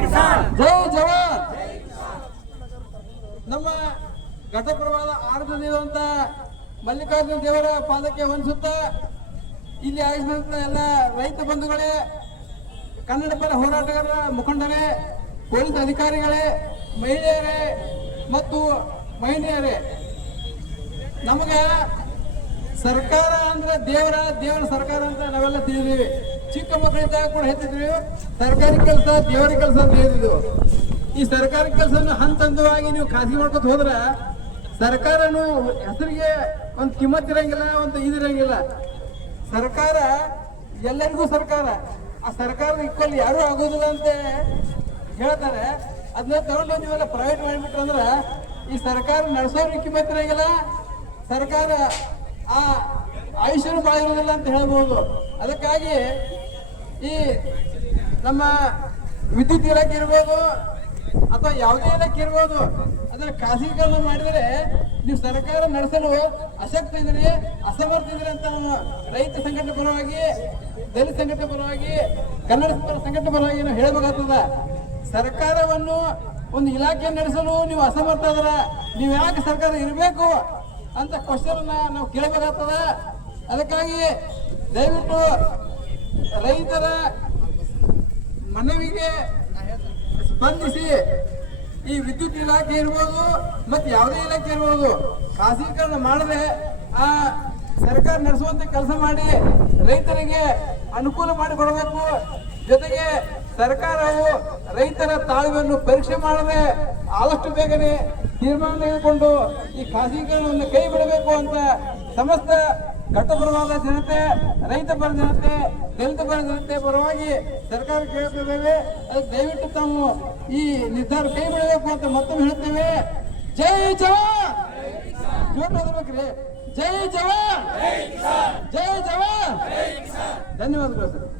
ಕಿಸಾನ್, ಜೈ ಜವಾನ್. ನಮ್ಮ ಘಟಪ್ರಭಾದ ಆರಾಧನೆಯುವಂತ ಮಲ್ಲಿಕಾರ್ಜುನ ದೇವರ ಪಾದಕ್ಕೆ ವಂದಿಸುತ್ತ ಇಲ್ಲಿ ಆಗಿಸಿದಂತ ಎಲ್ಲ ರೈತ ಬಂಧುಗಳೇ, ಕನ್ನಡ ಪರ ಹೋರಾಟಗಾರರ ಮುಖಂಡರೇ, ಪೊಲೀಸ್ ಅಧಿಕಾರಿಗಳೇ, ಮಹಿಳೆಯರೇ ಮತ್ತು ಮಹಿಳೆಯರೇ, ನಮಗ ಸರ್ಕಾರ ಅಂದ್ರೆ ದೇವರ ಸರ್ಕಾರ ಅಂತ ನಾವೆಲ್ಲ ತಿಳಿದೀವಿ. ಚಿಕ್ಕ ಮಕ್ಕಳಿದ್ದಾಗ ಕೂಡ ಹೇಳ್ತಿದ್ವಿ ಸರ್ಕಾರಿ ಕೆಲಸ ದೇವರ ಕೆಲಸ ಅಂತ ಹೇಳಿದ್ವಿ. ಈ ಸರ್ಕಾರಿ ಕೆಲಸವನ್ನು ಹಂತವಾಗಿ ನೀವು ಖಾಸಗಿ ಮಾಡ್ಕೊತ ಹೋದ್ರ ಸರ್ಕಾರನು ಹೆಸರಿಗೆ ಒಂದು ಕಿಮ್ಮತ್ ಇರಂಗಿಲ್ಲ, ಒಂದು ಇದಿರಂಗಿಲ್ಲ. ಸರ್ಕಾರ ಎಲ್ಲರಿಗೂ ಸರ್ಕಾರ, ಆ ಸರ್ಕಾರದ ಇಕ್ವಲ್ ಯಾರು ಆಗೋದಿಲ್ಲ ಅಂತ ಹೇಳ್ತಾರೆ. ಅದನ್ನ ತಗೊಂಡು ನೀವೆಲ್ಲ ಪ್ರೈವೇಟ್ ಮಾಡಿಬಿಟ್ರು ಅಂದ್ರೆ ಈ ಸರ್ಕಾರ ನಡೆಸೋರಿಗೆ ಕಿಮ್ಮತ್ ಇರಂಗಿಲ್ಲ, ಸರ್ಕಾರ ಆ ಆಯುಷ್ಯನು ಬಾಳ ಇರೋದಿಲ್ಲ ಅಂತ ಹೇಳ್ಬೋದು. ಅದಕ್ಕಾಗಿ ಈ ನಮ್ಮ ವಿದ್ಯುತ್ ಇಲಾಖೆ ಇರ್ಬೋದು ಅಥವಾ ಯಾವುದೇ ಇಲಾಖೆ ಇರ್ಬೋದು, ಅದನ್ನ ಖಾಸಗೀಕರಣ ಮಾಡಿದರೆ ನೀವು ಸರ್ಕಾರ ನಡೆಸಲು ಅಶಕ್ತ ಇದ್ರಿ, ಅಸಮರ್ಥ ಇದ್ರಿ ಅಂತ ನಮ್ಮ ರೈತ ಸಂಘಟನೆ ಪರವಾಗಿ, ದಲಿತ ಸಂಘಟನೆ ಪರವಾಗಿ, ಕನ್ನಡ ಸಂಘಟನೆ ಪರವಾಗಿ ನಾವು ಹೇಳಬೇಕಾಗ್ತದ. ಸರ್ಕಾರವನ್ನು ಒಂದು ಇಲಾಖೆ ನಡೆಸಲು ನೀವು ಅಸಮರ್ಥ ಅದರ, ನೀವು ಯಾಕೆ ಸರ್ಕಾರ ಇರಬೇಕು ಅಂತ ಕ್ವಶನ್ ನಾವು ಕೇಳಬೇಕಾಗ್ತದ. ಅದಕ್ಕಾಗಿ ದಯವಿಟ್ಟು ರೈತರ ಮನವಿಗೆ ಸ್ಪಂದಿಸಿ ಈ ವಿದ್ಯುತ್ ಇಲಾಖೆ ಇರ್ಬೋದು ಮತ್ತೆ ಯಾವುದೇ ಇಲಾಖೆ ಇರ್ಬೋದು ಖಾಸಗೀಕರಣ ಮಾಡಿದ್ರೆ ಆ ಸರ್ಕಾರ ನಡೆಸುವಂತ ಕೆಲಸ ಮಾಡಿ ರೈತರಿಗೆ ಅನುಕೂಲ ಮಾಡಿಕೊಡಬೇಕು. ಜೊತೆಗೆ ಸರ್ಕಾರವು ರೈತರ ತಾಳ್ಮೆಯನ್ನು ಪರೀಕ್ಷೆ ಮಾಡದೆ ಆದಷ್ಟು ಬೇಗನೆ ತೀರ್ಮಾನ ತೆಗೆದುಕೊಂಡು ಈ ಖಾಸಗೀಕರಣವನ್ನು ಕೈ ಬಿಡಬೇಕು ಅಂತ ಸಮಸ್ತ ಘಟಪ್ರಭಾದ ಜನತೆ, ರೈತ ಪರ ಜನತೆ, ದಲಿತ ಪರ ಜನತೆ ಪರವಾಗಿ ಸರ್ಕಾರ ಕೇಳುತ್ತಿದ್ದೇವೆ. ಅದಕ್ಕೆ ದಯವಿಟ್ಟು ತಾವು ಈ ನಿರ್ಧಾರ ಕೈ ಬಿಡಬೇಕು ಅಂತ ಮತ್ತೊಮ್ಮೆ ಹೇಳ್ತೇವೆ. ಜೈ ಜವಾನ್, ಜೋರು ಓದಬೇಕ್ರಿ. ಜೈ ಜವಾನ್, ಜೈ ಜವಾನ್. ಧನ್ಯವಾದಗಳು ಸರ್.